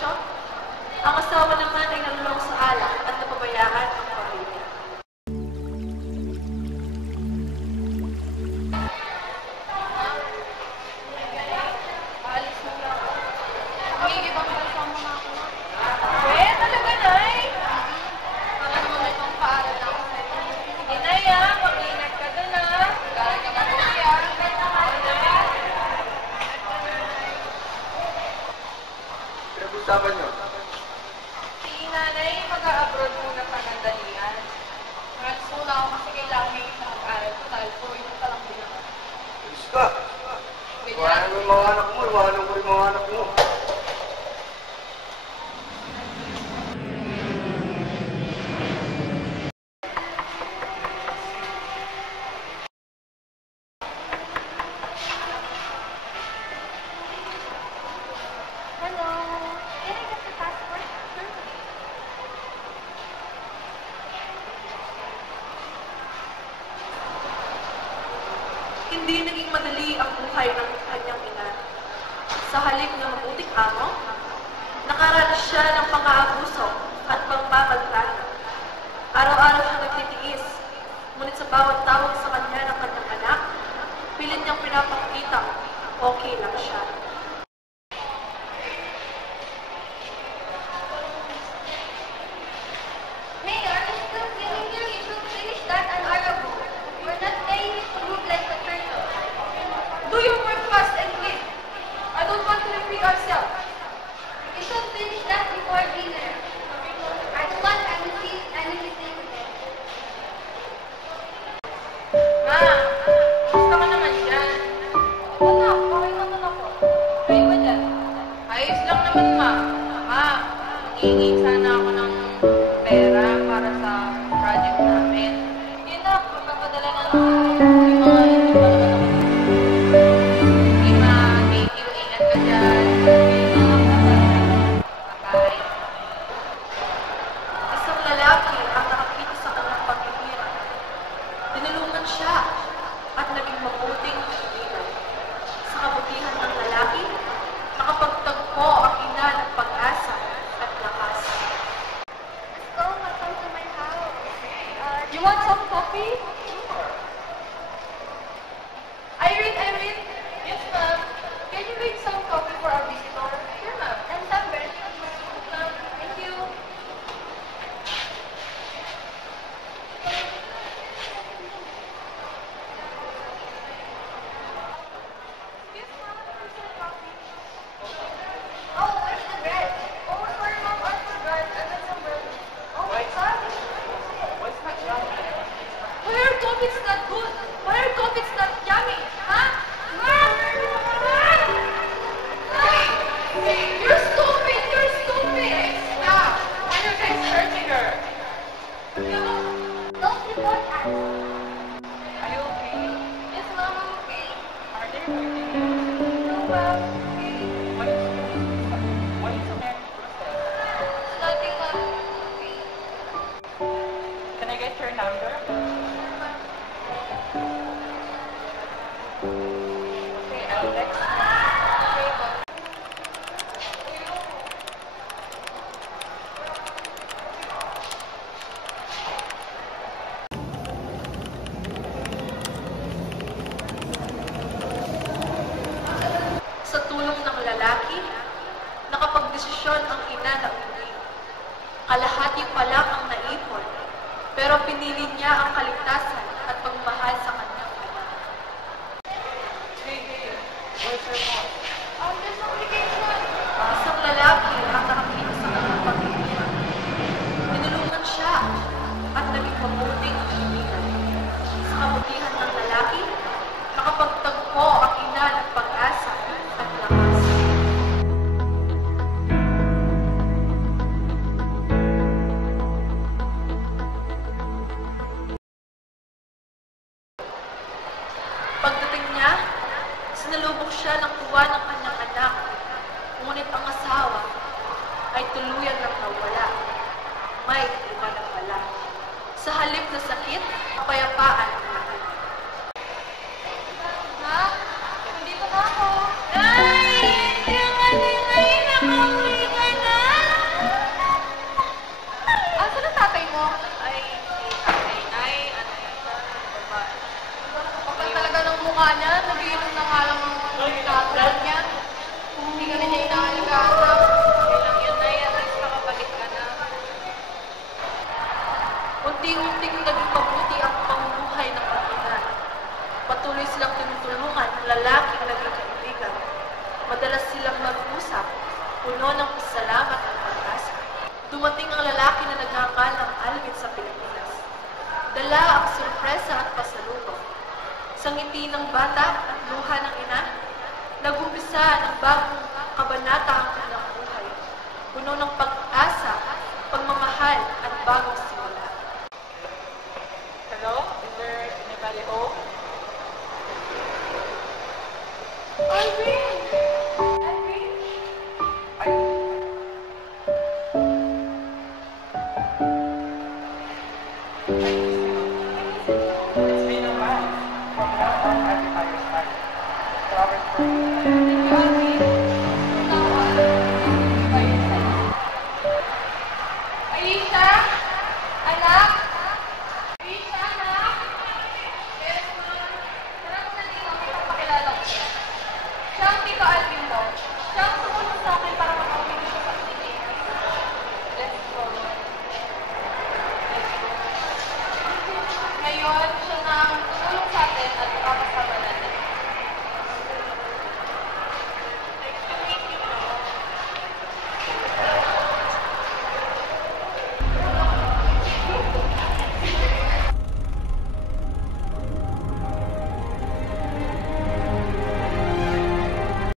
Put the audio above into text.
proteksyon. Ang asawa naman ay nalulong sa alak at napabayaan ang pamilya. Pinag-usapan nyo? Si nanay mag-a-abroad muna panandalian. Malas muna ako kasi kailangan may isang mag-aral ko dahil po ito talang din ako. Ayos ka! Iwanan mo yung mga anak mo, iwanan mo yung mga anak mo. Hindi naging madali ang buhay ng kanyang ina. Sa halip na mabuting amo, nakaranas siya ng pang-aabuso at pangmamaltrato. Araw-araw siya nagtitiis, ngunit sa bawat tawag sa kanya ng kanyang anak, pilit niyang pinapakitang okay lang siya. Hey, are you still feeling here? You should finish that an hour ago. We're not playing this to move like a turtle. Do your work fast and quick. I don't want to repeat ourselves. You should finish that before dinner. I don't want anything again. Ma, gusto ka naman dyan. Anak, okay naman ako. Kayo ba dyan? Ayos lang naman, ma. Ma, magiging sana ako ng pera para sa project namin. Hindi na, magpapadala na lang ako. Yung mga hindi pa naman ako. Hindi, ma, thank you. Ingat ka dyan. Bye. Isang lalaki ang nakakita sa kanyang paghihirap. Tinulungan siya at naging mabuting kaibigan. Sa kabutihan ng lalaki, nakapagtagpo ang ina ng pag-asa at lakas. Let's go, welcome to my house. You want some coffee? Irene? Yes, ma'am. Can you make some coffee for our visitor? Sure, ma'am. And some bread. Ma'am, thank you. Yes, ma'am. Here's some coffee. Oh, where's the bread? Oh, sorry, ma'am. I forgot. I got some bread. Oh my God. What's not wrong? Why are coffees not good? Why are coffees not yummy? Huh? Ma'am! You're stupid! You're stupid! Stop! Why are you guys hurting her? Don't report us. Are you okay? Yes, Mom, I'm okay. Are they hurting you? No, ma'am. Okay. Why is so many It's nothing, Mom. Okay. Can I get your number? Okay, I'll text you. Okay, Mom. Sa tulong ng lalaki, nakapagdesisyon ang ina na umuwi. Kalahati pa lang ang naipon, pero pinili niya ang kaligtasan at pagmahal sa kanyang ina. Hey, where's your mom? There's no vacation. Isang lalaki ang nakakita sa kanyang paghihirap. Tinulungan siya at naging mabuting kaibigan. Sa kabutihan ng lalaki, nakapagtagpo ang ina ng pag-asa at lakas. Pagdating niya, sinalubong siya ng tuwa ng kanyang anak. Ngunit ang asawa ay tuluyan ng nawala. May iba na pala. Sa halip na sakit, kapayapaan ang lahat. Ha? Nandito na ako. Ay! Nakauwi ka na! pasasalamat at pag-asa. Dumating ang lalaki na nagngangalang Alvin sa Pilipinas. Dala ang sorpresa at pasalubong. Sa ngiti ng bata at luha ng ina, nag-umpisa ng bagong kabanata ang